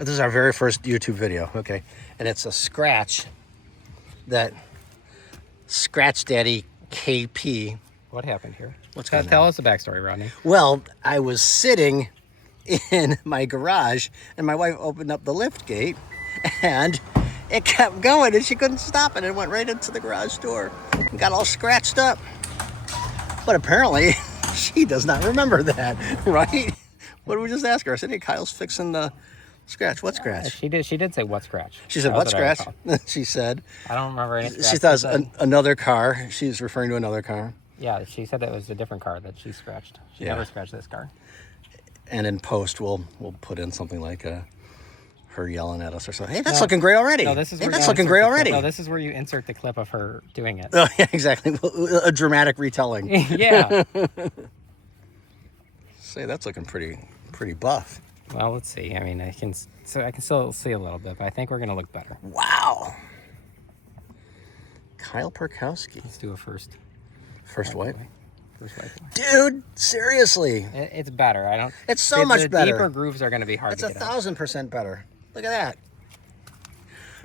This is our very first YouTube video, okay? And it's a scratch that Scratch Daddy KP. What happened here? What's going on? Tell us the backstory, Rodney. Well, I was sitting in my garage and my wife opened up the lift gate and it kept going and she couldn't stop it. It went right into the garage door and got all scratched up. But apparently she does not remember that, right? What did we just ask her? I said, hey, Kyle's fixing the scratch. What scratch? She did say what scratch. She said, what scratch? She said. I don't remember any scratch. She thought it was another car. She's referring to another car. Yeah, she said that was a different car that she scratched. She never scratched this car. And in post, we'll put in something like her yelling at us or something. Hey, that's looking great already. No, this is that's looking great already. No, this is where you insert the clip of her doing it. Oh, yeah, exactly. A dramatic retelling. Yeah. Say, that's looking pretty buff. Well, let's see. I mean, I can still see a little bit, but I think we're gonna look better. Wow. Kyle Perkowski. Let's do a first. First wipe. First wipe. Dude, seriously. It's better. I don't. It's so much better. The deeper grooves are gonna be hard. It's to get 1,000% better. Look at that.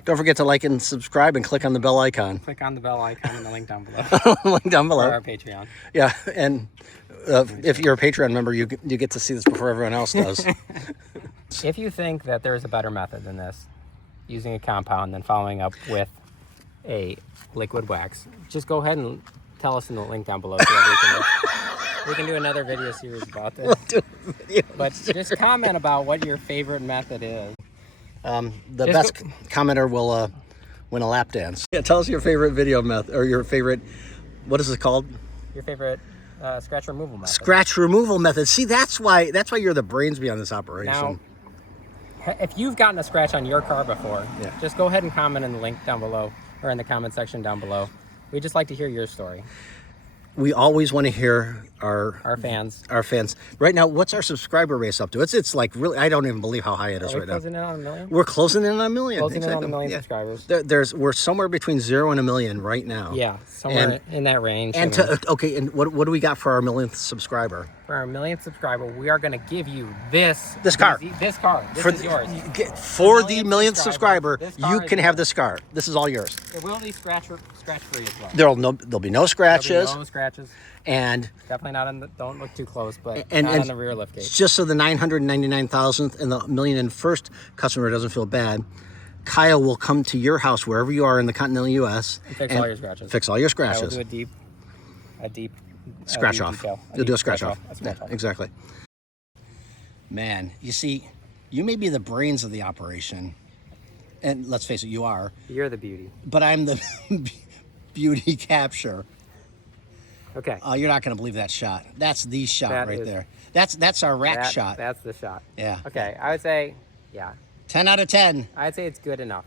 Don't forget to like and subscribe and click on the bell icon. Click on the bell icon and the link down below. Link down below. For our Patreon. Yeah, and if you're a Patreon member, you get to see this before everyone else does. If you think that there's a better method than this, using a compound then following up with a liquid wax, just go ahead and tell us in the link down below so that we can do another video series about this. We'll do a video But just comment about what your favorite method is. The best commenter will win a lap dance. Yeah, tell us your favorite video method, or your favorite, what is it called? Your favorite scratch removal method. Scratch removal method. See, that's why you're the brains behind this operation. Now, if you've gotten a scratch on your car before, just go ahead and comment in the link down below, or in the comment section down below. We'd just like to hear your story. We always want to hear our fans. Our fans. Right now, what's our subscriber base up to? It's like really, I don't even believe how high it is right now. We're closing in on 1 million? We're closing in on 1 million. Closing in on 1 million subscribers. We're somewhere between 0 and 1 million right now. Yeah, somewhere in that range. And and what do we got for our 1,000th subscriber? For our 1,000th subscriber, we are going to give you this car. This car. This is yours. For the 1,000th subscriber, you can have this car. This is all yours. It will be scratch free as well. There'll be no scratches. No scratches. And definitely not on the, don't look too close, but not on the rear lift gate. Just so the 999,000th and the 1,001st customer doesn't feel bad, Kyle will come to your house wherever you are in the continental U.S. and fix all your scratches. Fix all your scratches. I will do a deep scratch off. You'll do a scratch off. Yeah, exactly. Man, you see, you may be the brains of the operation, and let's face it, you are. You're the beauty. But I'm the beauty capture. Okay. You're not going to believe that shot. That's the shot there. That's our rack shot. That's the shot. Yeah. Okay, I would say, 10 out of 10. I'd say it's good enough.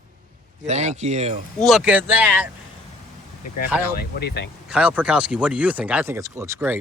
Thank you. Look at that. The grand finale. What do you think? Kyle Perkowski, what do you think? I think it looks great.